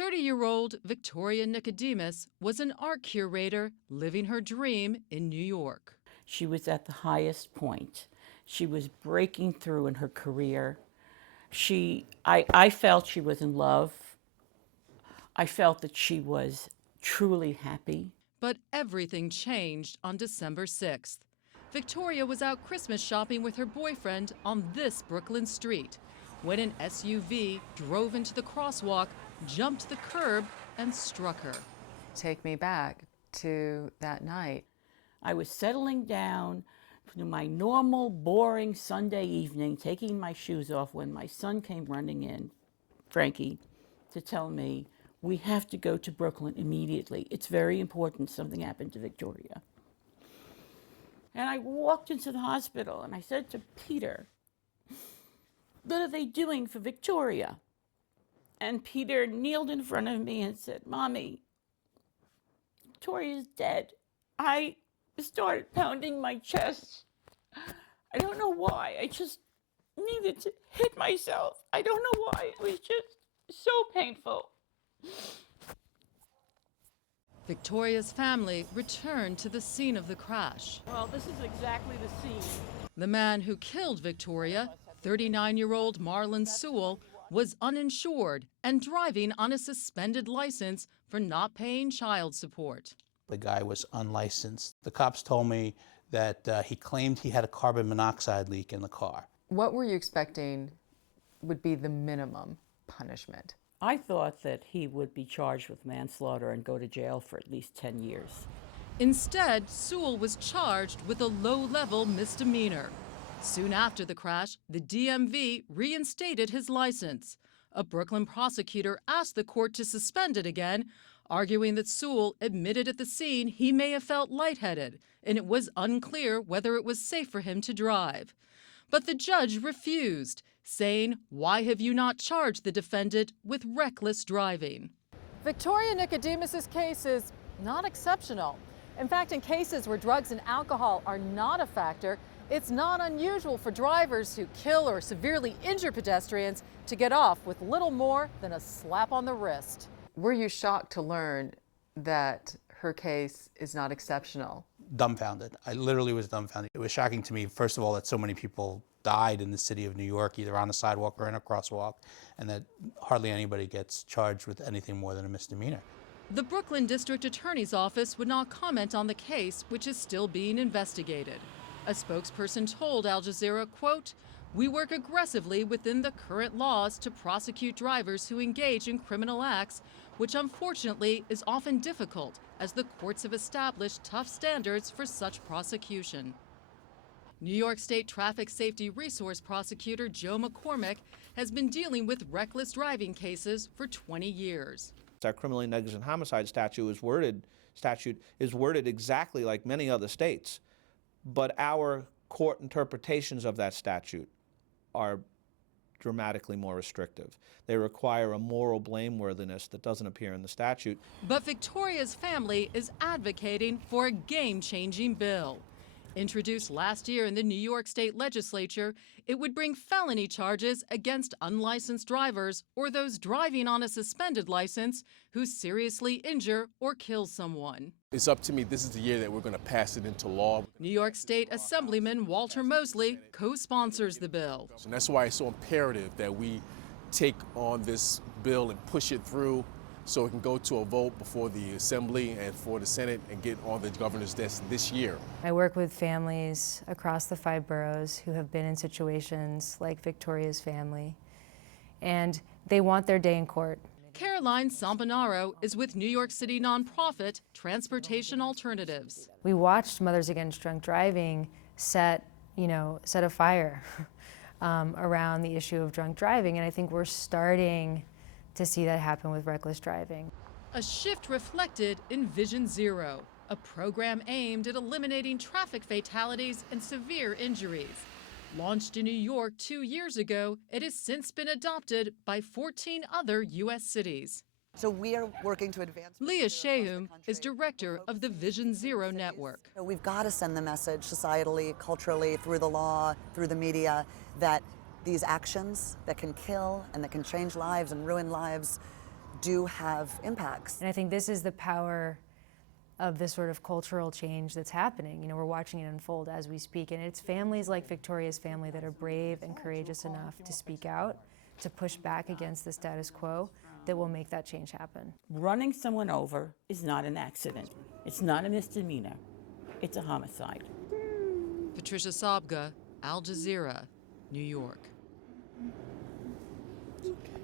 30-year-old Victoria Nicodemus was an art curator living her dream in New York. She was at the highest point. She was breaking through in her career. I felt she was in love. I felt that she was truly happy. But everything changed on December 6th. Victoria was out Christmas shopping with her boyfriend on this Brooklyn street when an SUV drove into the crosswalk, jumped the curb, and struck her. Take me back to that night. I was settling down to my normal, boring Sunday evening, taking my shoes off when my son came running in, Frankie, to tell me, we have to go to Brooklyn immediately. It's very important. Something happened to Victoria. And I walked into the hospital and I said to Peter, what are they doing for Victoria? And Peter kneeled in front of me and said, Mommy, Victoria's dead. I started pounding my chest. I don't know why. I just needed to hit myself. I don't know why. It was just so painful. Victoria's family returned to the scene of the crash. Well, this is exactly the scene. The man who killed Victoria, 39-year-old Marlon Sewell, was uninsured and driving on a suspended license for not paying child support. The guy was unlicensed. The cops told me that he claimed he had a carbon monoxide leak in the car. What were you expecting would be the minimum punishment? I thought that he would be charged with manslaughter and go to jail for at least 10 years. Instead, Sewell was charged with a low-level misdemeanor. Soon after the crash, the DMV reinstated his license. A Brooklyn prosecutor asked the court to suspend it again, arguing that Sewell admitted at the scene he may have felt lightheaded, and it was unclear whether it was safe for him to drive. But the judge refused, saying, "Why have you not charged the defendant with reckless driving?" Victoria Nicodemus's case is not exceptional. In fact, in cases where drugs and alcohol are not a factor, it's not unusual for drivers who kill or severely injure pedestrians to get off with little more than a slap on the wrist. Were you shocked to learn that her case is not exceptional? Dumbfounded. I literally was dumbfounded. It was shocking to me, first of all, that so many people died in the city of New York, either on a sidewalk or in a crosswalk, and that hardly anybody gets charged with anything more than a misdemeanor. The Brooklyn District Attorney's Office would not comment on the case, which is still being investigated. A spokesperson told Al Jazeera, quote, "We work aggressively within the current laws to prosecute drivers who engage in criminal acts, which unfortunately is often difficult as the courts have established tough standards for such prosecution." New York State Traffic Safety Resource Prosecutor Joe McCormick has been dealing with reckless driving cases for 20 years. Our criminally negligent homicide statute is worded exactly like many other states, but our court interpretations of that statute are dramatically more restrictive. They require a moral blameworthiness that doesn't appear in the statute. But Victoria's family is advocating for a game-changing bill. Introduced last year in the New York State Legislature, it would bring felony charges against unlicensed drivers or those driving on a suspended license who seriously injure or kill someone. It's up to me. This is the year that we're going to pass it into law. New York State Assemblyman Walter Mosley co-sponsors the bill. And that's why it's so imperative that we take on this bill and push it through so it can go to a vote before the Assembly and for the Senate and get on the governor's desk this year. I work with families across the 5 boroughs who have been in situations like Victoria's family, and they want their day in court. Caroline Sampanaro is with New York City nonprofit Transportation Alternatives. We watched Mothers Against Drunk Driving set a fire around the issue of drunk driving, and I think we're starting to see that happen with reckless driving. A shift reflected in Vision Zero, a program aimed at eliminating traffic fatalities and severe injuries. Launched in New York 2 years ago, it has since been adopted by 14 other U.S. cities. So we are working to advance. Leah Shehum is director of the Vision Zero Network. So we've got to send the message societally, culturally, through the law, through the media, that these actions that can kill and that can change lives and ruin lives do have impacts. And I think this is the power of this sort of cultural change that's happening. You know, we're watching it unfold as we speak, and it's families like Victoria's family that are brave and courageous enough to speak out, to push back against the status quo, that will make that change happen. Running someone over is not an accident. It's not a misdemeanor. It's a homicide. Patricia Sabga, Al Jazeera, New York. Okay.